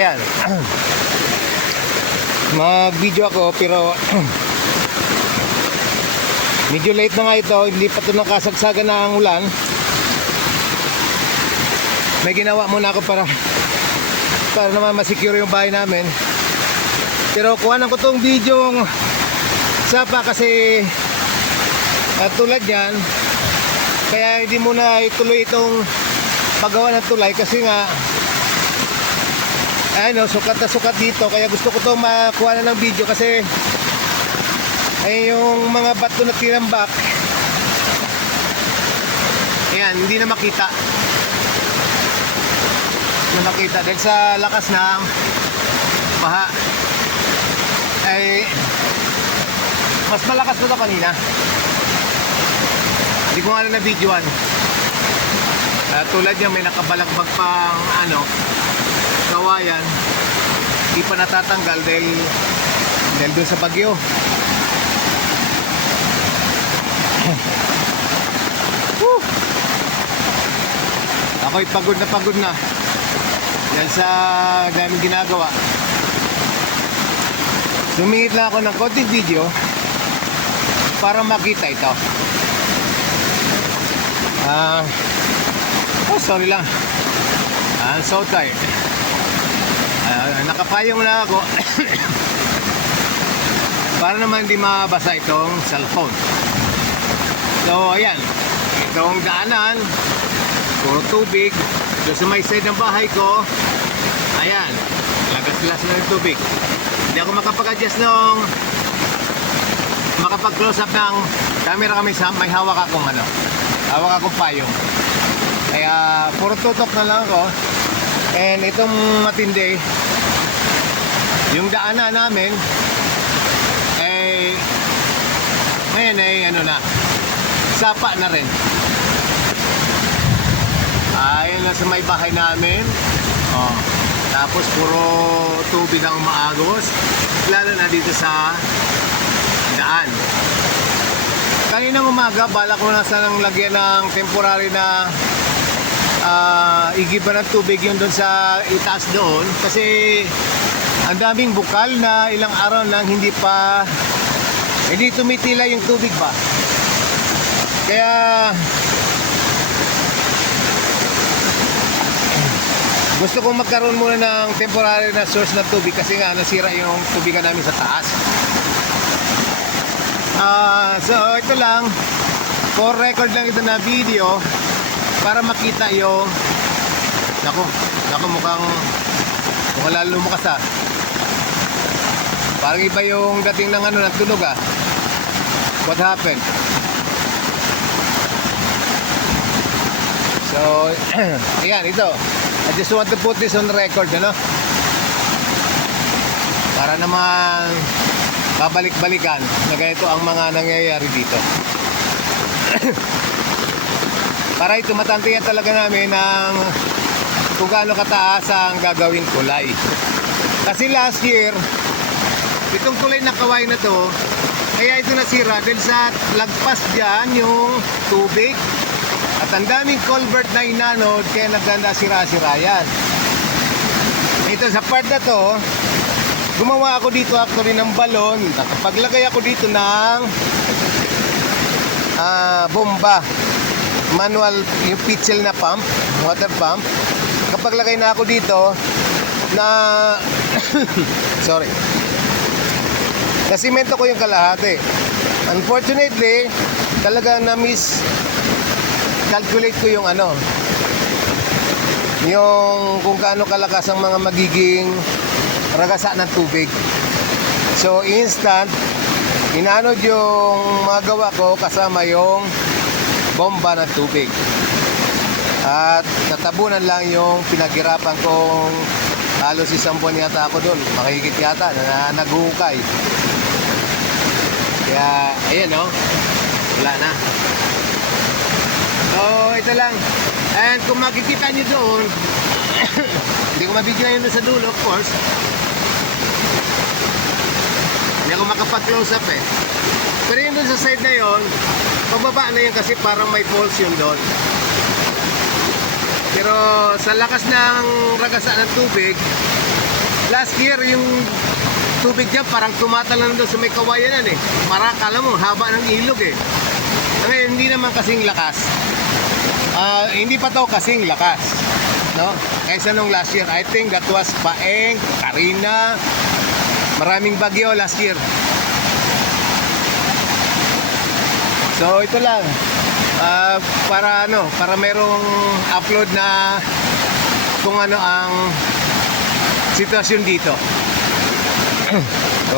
ayan. Mag-video ako pero medyo late na nga ito. Hindi pa ito nakasagsagan ng ulan. May ginawa muna ako para para naman masecure yung bahay namin. Pero kuhanan ko tong video sapa kasi at tulad yan kaya hindi muna ituloy itong paggawa ng tulay kasi nga ano, sukat na sukat dito. Kaya gusto ko to makuha na ng video kasi ay yung mga bato na tinambak ayan, hindi na makita. Hindi na makita. Dahil sa lakas ng baha. Ay mas malakas pa ito kanina. Hindi ko nga na na-videoan. Ah, tulad yan may nakabalagbag pang ano kawayan hindi pa natatanggal dahil dahil doon sa bagyo. Ako'y pagod na pagod na. Dahil sa daming ginagawa. Sumingit lang ako ng konting video para makita ito. Ah oh sorry lang. I'm so tired. Ah, nakapayong na ako. Para naman hindi mabasa itong cellphone. So ayan. Itong daanan puro tubig. Doon sa may side ng bahay ko ayan lagas-las na ng tubig. Hindi ako makapag-adjust ng makapag-close up ng camera kami sa may hawak akong ano hawak akong payong. Kaya puro tutok na lang ako. And itong matindi yung daanan namin ay ngayon ay ano na sapa na rin. Ayun na sa may bahay namin. Oh, tapos puro tubig ang umaagos. Lalo na dito sa daan. Kaninang umaga bala ko na sanang lagyan ng temporary na ah, igiba ng tubig yun doon sa itaas doon. Kasi ang daming bukal na ilang araw nang hindi pa hindi tumitila yung tubig ba? Kaya gusto kong magkaroon muna ng temporary na source ng tubig kasi nga nasira yung tubigan namin sa taas. Ah, so ito lang. For record lang ito na video para makita yung nako, nako mukhang mukhang lalo lumakas ah parang iba yung dating ng ano ng tunog ah. What happened? So ayan ito. I just want to put this on record ano? Para naman babalik-balikan na ganito ang mga nangyayari dito. Para ito matantiyan talaga namin ng kung gaano kataas ang gagawing kulay. Kasi last year, itong tulay na kaway na to, kaya ito nasira dahil sa lagpas dyan yung tubig. At ang daming culvert na inanod, kaya nagdanda sira-sira yan. Ito sa part na to, gumawa ako dito actually ng balon. Nakapaglagay ako dito ng ah, bomba manual yung pitchel na pump water pump kapag lagay na ako dito na sorry nasimento ko yung kalahati unfortunately talaga na miss calculate ko yung ano yung kung gaano kalakas ang mga magiging ragasa ng tubig so instant inanod yung mga gawa ko kasama yung bomba ng tubig. At natabunan lang yung pinaghirapan kong halos isang buwan yata ako doon. Makikit yata na naghukay. Kaya, ayan no. Wala na. So, ito lang. And kung makikita nyo doon, hindi ko mabigyan yun sa dulo, of course. Hindi ako makapag-close up eh. Pero yun doon sa side na yon, pababa na yun kasi parang may falls yun doon. Pero sa lakas ng ragasa ng tubig, Last year, yung tubig dyan parang tumatalon doon sa may kawayanan eh. Para kala mo, haba ng ilog eh. Ngayon, hindi naman kasing lakas. Ah, hindi pa to kasing lakas. No? Kaysa nung last year, I think that was Paeng, Karina, maraming bagyo last year. So ito lang. Ah, para ano, para merong upload na kung ano ang sitwasyon dito.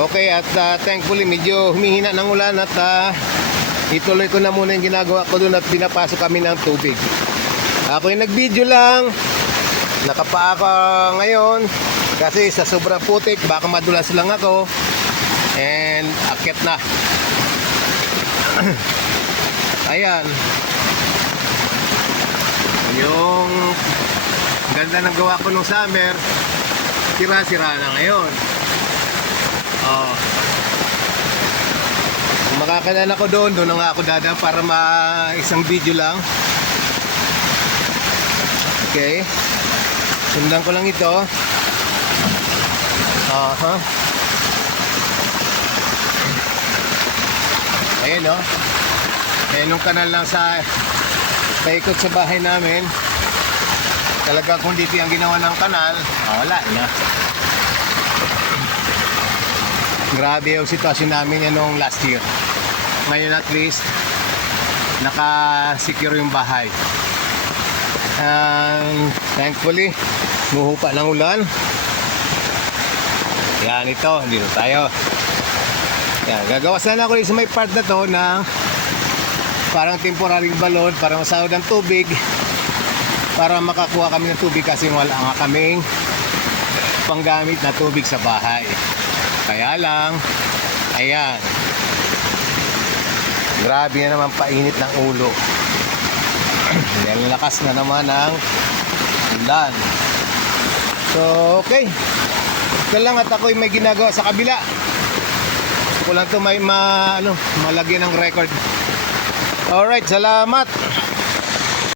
Okay, at ah, thankfully medyo humihina ng ulan at ah, ituloy ko na muna yung ginagawa ko doon at pinapasok kami ng tubig. Ako yung nag-video lang. Nakapaa ako ngayon kasi sa sobrang putik baka madulas lang ako. And akit na. Ayan. Yung ganda ng gawa ko nung summer, sira-sira na ngayon. Oh. Kung makakadaan ako doon, doon na nga ako dada para ma isang video lang. Okay. Sundan ko lang ito. Aha. Ayan oh. Ayan yung kanal lang sa paikot sa bahay namin. Talaga kung dito yung ginawa ng kanal, ah, wala na. Grabe yung sitwasyon namin yan nung last year. Ngayon at least, naka-secure yung bahay. And thankfully, muhupa ng ulan. Yan ito, dito tayo. Yan, gagawa sana ako sa may part na to na parang temporary balon para masahod ng tubig para makakuha kami ng tubig kasi wala nga kaming panggamit na tubig sa bahay. Kaya lang, ayan. Grabe na naman painit ng ulo. Yan lakas na naman ng ulan. So, okay. Ito lang at ako'y may ginagawa sa kabila. Gusto ko lang ito may ma, ano, malagyan ng record. Alright, salamat.